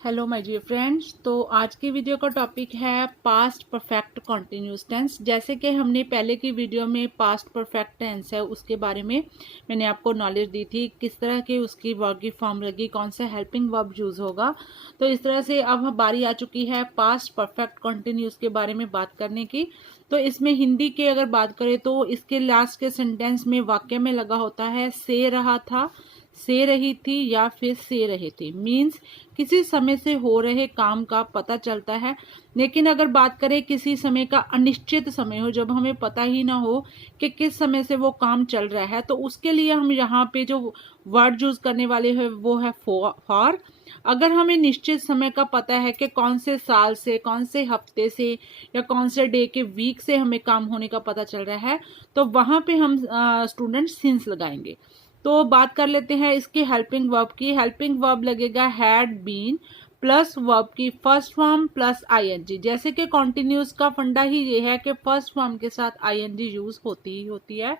Hello my dear friends. तो आज की वीडियो का टॉपिक है पास्ट परफेक्ट कॉन्टिन्यूस टेंस। जैसे कि हमने पहले की वीडियो में पास्ट परफेक्ट टेंस है उसके बारे में मैंने आपको नॉलेज दी थी, किस तरह की उसकी वर्ब की फॉर्म लगी, कौन सा हेल्पिंग वर्ब यूज होगा। तो इस तरह से अब बारी आ चुकी है पास्ट परफेक्ट कॉन्टिन्यूस के बारे में बात करने की। तो इसमें हिंदी के अगर बात करें तो इसके लास्ट के सेंटेंस में वाक्य में लगा होता है से रहा था, से रही थी या फिर से रहे थे। मीन्स किसी समय से हो रहे काम का पता चलता है। लेकिन अगर बात करें किसी समय का अनिश्चित समय हो, जब हमें पता ही ना हो कि किस समय से वो काम चल रहा है, तो उसके लिए हम यहाँ पे जो वर्ड यूज करने वाले हैं वो है फॉर। अगर हमें निश्चित समय का पता है कि कौन से साल से, कौन से हफ्ते से या कौन से डे के वीक से हमें काम होने का पता चल रहा है, तो वहां पे हम स्टूडेंट सिंस लगाएंगे। तो बात कर लेते हैं इसकी हेल्पिंग वर्ब की। हेल्पिंग वर्ब लगेगा हैड बीन प्लस वर्ब की फर्स्ट फॉर्म प्लस आईएनजी। जैसे कि कॉन्टिन्यूस का फंडा ही ये है कि फर्स्ट फॉर्म के साथ आईएनजी यूज होती ही होती है।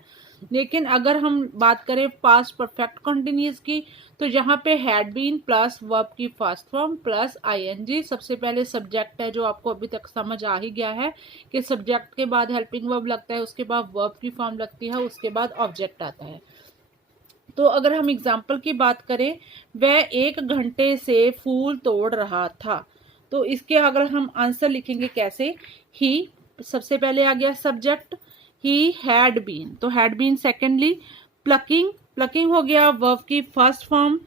लेकिन अगर हम बात करें पास्ट परफेक्ट कॉन्टिन्यूस की, तो यहाँ पे हैड बीन प्लस वर्ब की फर्स्ट फॉर्म प्लस आईएनजी। सबसे पहले सब्जेक्ट है, जो आपको अभी तक समझ आ ही गया है कि सब्जेक्ट के बाद हेल्पिंग वर्ब लगता है, उसके बाद वर्ब की फॉर्म लगती है, उसके बाद ऑब्जेक्ट आता है। तो अगर हम एग्जाम्पल की बात करें, वह 1 घंटे से फूल तोड़ रहा था। तो इसके अगर हम आंसर लिखेंगे कैसे, ही सबसे पहले आ गया सब्जेक्ट, ही हैड बीन, तो had been secondly, plucking, plucking हो गया वर्ब की first form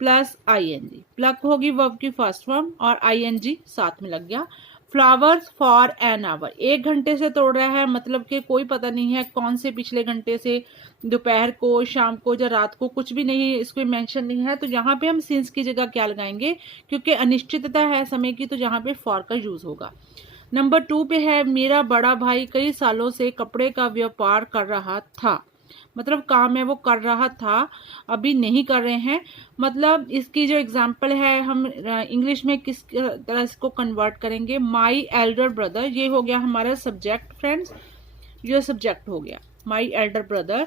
plus ING, pluck होगी वर्ब की फर्स्ट फॉर्म और आईएनजी साथ में लग गया। फ्लावर्स फॉर एन आवर, 1 घंटे से तोड़ रहा है, मतलब कि कोई पता नहीं है कौन से पिछले घंटे से, दोपहर को, शाम को या रात को, कुछ भी नहीं, इसको मेंशन नहीं है। तो यहाँ पे हम सिंस की जगह क्या लगाएंगे, क्योंकि अनिश्चितता है समय की, तो यहाँ पे फॉर का यूज होगा। नंबर 2 पे है मेरा बड़ा भाई कई सालों से कपड़े का व्यापार कर रहा था। मतलब काम है वो कर रहा था, अभी नहीं कर रहे हैं। मतलब इसकी जो एग्जाम्पल है हम इंग्लिश में किस तरह इसको कन्वर्ट करेंगे, माई एल्डर ब्रदर, ये हो गया हमारा सब्जेक्ट फ्रेंड्स, ये सब्जेक्ट हो गया my elder brother.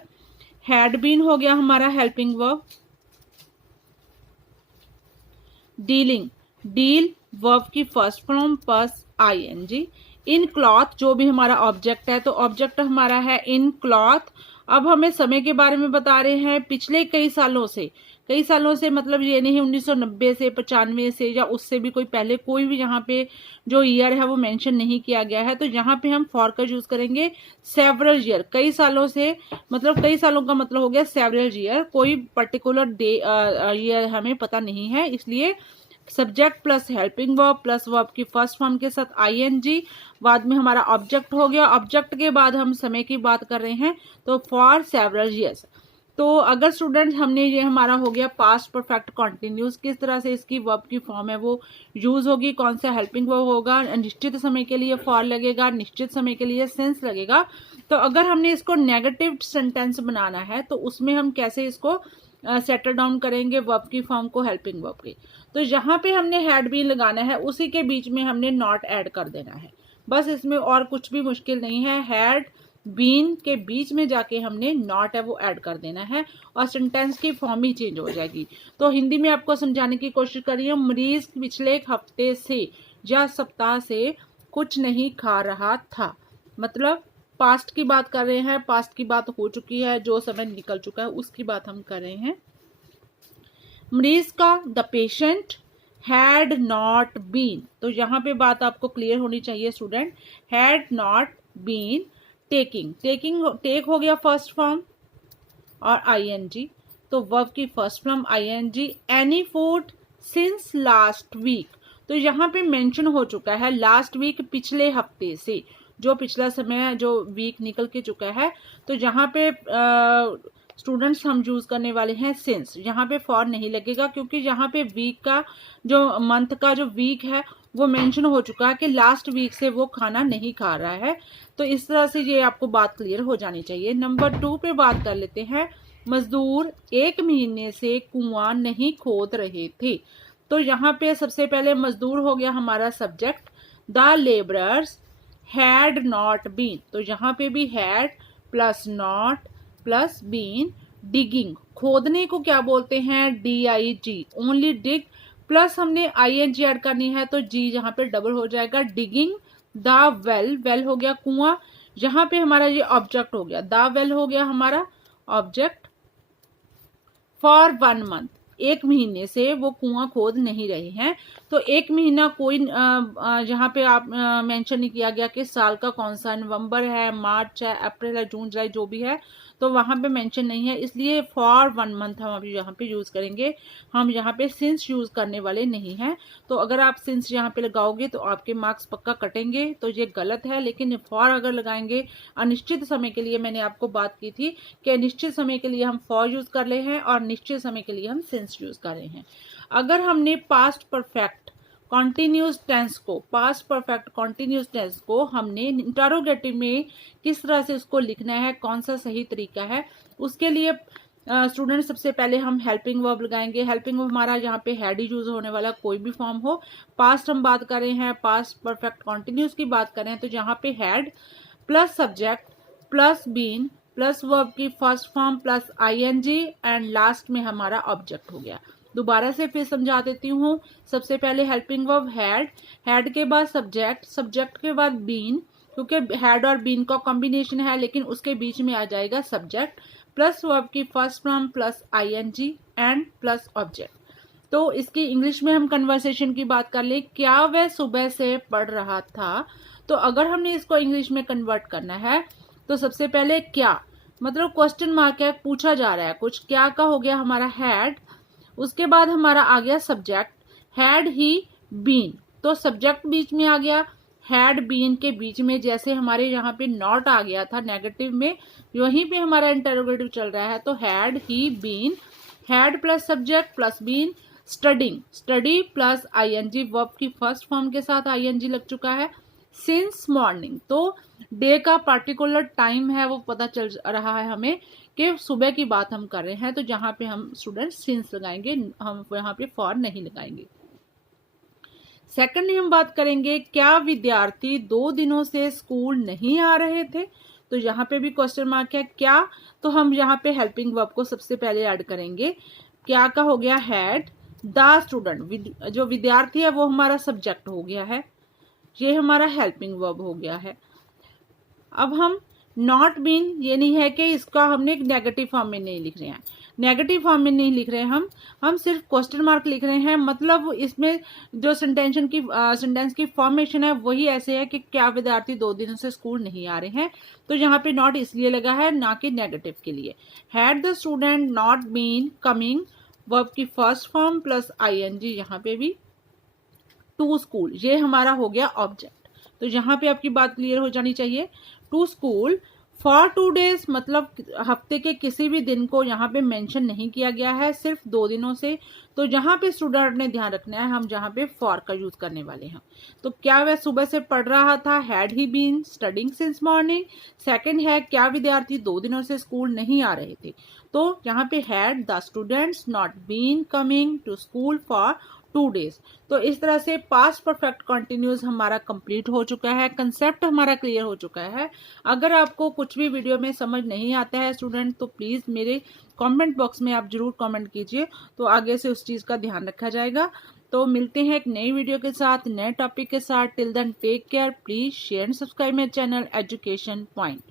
Had been हो गया हमारा helping verb, dealing, deal verb की first form plus ING. In cloth जो भी हमारा ऑब्जेक्ट है, तो ऑब्जेक्ट हमारा है इन क्लॉथ। अब हमें समय के बारे में बता रहे हैं, पिछले कई सालों से, कई सालों से मतलब ये नहीं 1990 से, 95 से या उससे भी कोई पहले, कोई भी यहाँ पे जो ईयर है वो मेंशन नहीं किया गया है। तो यहाँ पे हम फॉर का यूज करेंगे सेवरल ईयर, कई सालों से, मतलब कई सालों का मतलब हो गया सेवरल ईयर, कोई पर्टिकुलर डे ईयर हमें पता नहीं है, इसलिए subject plus helping verb plus verb की फर्स्ट फॉर्म के साथ आईएनजी, बाद में हमारा ऑब्जेक्ट हो गया। ऑब्जेक्ट के बाद हम समय की बात कर रहे हैं, तो फॉर सेवरल ईयर्स। तो अगर स्टूडेंट हमने, ये हमारा हो गया पास्ट परफेक्ट कॉन्टिन्यूस, किस तरह से इसकी वर्ब की फॉर्म है वो यूज होगी, कौन सा हेल्पिंग वर्ब होगा, निश्चित समय के लिए फॉर लगेगा, निश्चित समय के लिए सिंस लगेगा। तो अगर हमने इसको नेगेटिव सेंटेंस बनाना है, तो उसमें हम कैसे इसको सेटल डाउन करेंगे वर्ब की फॉर्म को हेल्पिंग वर्ब की। तो यहाँ पे हमने हैड बीन लगाना है, उसी के बीच में हमने नॉट ऐड कर देना है, बस इसमें और कुछ भी मुश्किल नहीं है। हैड बीन के बीच में जाके हमने नॉट है वो ऐड कर देना है और सेंटेंस की फॉर्म ही चेंज हो जाएगी। तो हिंदी में आपको समझाने की कोशिश करिए, मरीज पिछले हफ्ते से या सप्ताह से कुछ नहीं खा रहा था। मतलब पास्ट की बात कर रहे हैं, पास्ट की बात हो चुकी है, जो समय निकल चुका है उसकी बात हम कर रहे हैं। मरीज का the patient had not been, तो यहाँ पे बात आपको क्लियर होनी चाहिए student, had not been taking, taking take हो गया फर्स्ट फॉर्म और आईएनजी, तो वर्ब की first form ING. Any food since last week, तो यहाँ पे मेंशन हो चुका है लास्ट वीक, पिछले हफ्ते से, जो पिछला समय है, जो वीक निकल के चुका है, तो यहाँ पे स्टूडेंट्स हम यूज करने वाले हैं सिंस। यहाँ पे फॉर नहीं लगेगा, क्योंकि यहाँ पे वीक का जो मंथ का जो वीक है वो मेंशन हो चुका है कि लास्ट वीक से वो खाना नहीं खा रहा है। तो इस तरह से ये आपको बात क्लियर हो जानी चाहिए। नंबर 2 पे बात कर लेते हैं, मजदूर 1 महीने से कुआं नहीं खोद रहे थे। तो यहाँ पे सबसे पहले मजदूर हो गया हमारा subject, the labourers had not been, तो यहाँ पे भी had plus not plus been digging, खोदने को क्या बोलते हैं, DIG, ओनली डिग प्लस हमने ING ऐड करनी है तो जी यहाँ पे डबल हो जाएगा। डिगिंग द वेल, वेल हो गया कुआं, यहाँ पे हमारा ये ऑब्जेक्ट हो गया, द वेल हो गया हमारा ऑब्जेक्ट। फॉर 1 मंथ, 1 महीने से वो कुआं खोद नहीं रहे हैं। तो 1 महीना कोई यहाँ पे आप मेंशन नहीं किया गया कि साल का कौन सा, नवंबर है, मार्च है, अप्रैल है, जून जुलाई जो भी है, तो वहां पे मेंशन नहीं है, इसलिए फॉर 1 मंथ हम अभी यहाँ पे यूज करेंगे। हम यहाँ पे सिंस यूज करने वाले नहीं हैं। तो अगर आप सिंस यहाँ पे लगाओगे तो आपके मार्क्स पक्का कटेंगे, तो ये गलत है। लेकिन फॉर अगर लगाएंगे अनिश्चित समय के लिए, मैंने आपको बात की थी कि निश्चित समय के लिए हम फॉर यूज कर रहे हैं और निश्चित समय के लिए हम सिंस यूज कर रहे हैं। अगर हमने पास्ट परफेक्ट कॉन्टिन्यूस टेंस को, पास्ट परफेक्ट कॉन्टिन्यूस टेंस को हमने इंटरोगेटिव में किस तरह से उसको लिखना है, कौन सा सही तरीका है, उसके लिए स्टूडेंट सबसे पहले हम हेल्पिंग वर्ब लगाएंगे। हेल्पिंग वर्ब हमारा यहाँ पे हैड यूज होने वाला, कोई भी फॉर्म हो। पास्ट हम बात कर रहे हैं, पास्ट परफेक्ट कॉन्टिन्यूस की बात कर रहे हैं, तो यहाँ पे had plus subject plus been plus verb की first form plus ING and last में हमारा ऑब्जेक्ट हो गया। दोबारा से फिर समझा देती हूँ। सबसे पहले हेल्पिंग वर्ब हैड, हैड के बाद सब्जेक्ट, सब्जेक्ट के बाद बीन, क्योंकि हैड और बीन का कॉम्बिनेशन है, लेकिन उसके बीच में आ जाएगा सब्जेक्ट प्लस वर्ब की first form plus ING and plus object. तो इसकी इंग्लिश में हम कन्वर्सेशन की बात कर ले, क्या वह सुबह से पढ़ रहा था। तो अगर हमने इसको इंग्लिश में कन्वर्ट करना है तो सबसे पहले क्या, मतलब क्वेश्चन मार्क है, पूछा जा रहा है कुछ, क्या का हो गया हमारा हैड, उसके बाद हमारा आ गया सब्जेक्ट, हैड ही बीन, तो सब्जेक्ट बीच में आ गया, हैड बीन के बीच में जैसे हमारे यहाँ पे नॉट आ गया था नेगेटिव में, वहीं पे हमारा इंटरोगेटिव चल रहा है, तो had he been, had plus subject plus been, studying, study plus ING verb की फर्स्ट फॉर्म के साथ ING लग चुका है। सिंस मॉर्निंग, तो डे का पार्टिकुलर टाइम है वो पता चल रहा है हमें कि सुबह की बात हम कर रहे हैं, तो जहां पे हम स्टूडेंट सिंस लगाएंगे, हम यहाँ पे फॉर नहीं लगाएंगे। सेकंडली हम बात करेंगे, क्या विद्यार्थी 2 दिनों से स्कूल नहीं आ रहे थे। तो यहाँ पे भी क्वेश्चन मार्क है, क्या, तो हम यहाँ पे हेल्पिंग वर्ब को सबसे पहले ऐड करेंगे। क्या का हो गया हैड, द स्टूडेंट, जो विद्यार्थी है वो हमारा सब्जेक्ट हो गया है, ये हमारा हेल्पिंग वर्ब हो गया है। अब हम नॉट बीन, ये नहीं है कि इसका हमने नेगेटिव फॉर्म में नहीं लिख रहे हैं, नेगेटिव फॉर्म में नहीं लिख रहे हैं, हम सिर्फ क्वेश्चन मार्क लिख रहे हैं। मतलब इसमें जो सेंटेंस की फॉर्मेशन है वही ऐसे है कि क्या विद्यार्थी 2 दिनों से स्कूल नहीं आ रहे हैं, तो यहाँ पे नॉट इसलिए लगा है, ना कि नेगेटिव के लिए। Had the student not been coming, verb की फर्स्ट फॉर्म प्लस ING, यहाँ पे भी टू स्कूल, ये हमारा हो गया ऑब्जेक्ट। तो यहाँ पे आपकी बात क्लियर हो जानी चाहिए। टू स्कूल फॉर 2 डेज, मतलब हफ्ते के किसी भी दिन को यहाँ पे मेंशन नहीं किया गया है, सिर्फ 2 दिनों से। तो जहाँ पे स्टूडेंट ने ध्यान रखना है, हम जहाँ पे फॉर का यूज करने वाले हैं। तो क्या वह सुबह से पढ़ रहा था, had he been studying since morning. Second है, क्या विद्यार्थी 2 दिनों से स्कूल नहीं आ रहे थे, तो यहाँ पे had the students not been coming to school for 2 days. तो इस तरह से पास्ट परफेक्ट कंटिन्यूस हमारा कंप्लीट हो चुका है, कंसेप्ट हमारा क्लियर हो चुका है। अगर आपको कुछ भी वीडियो में समझ नहीं आता है स्टूडेंट, तो प्लीज मेरे कमेंट बॉक्स में आप जरूर कमेंट कीजिए, तो आगे से उस चीज का ध्यान रखा जाएगा। तो मिलते हैं एक नई वीडियो के साथ, नए टॉपिक के साथ। Till then take care, please share and subscribe my channel education point.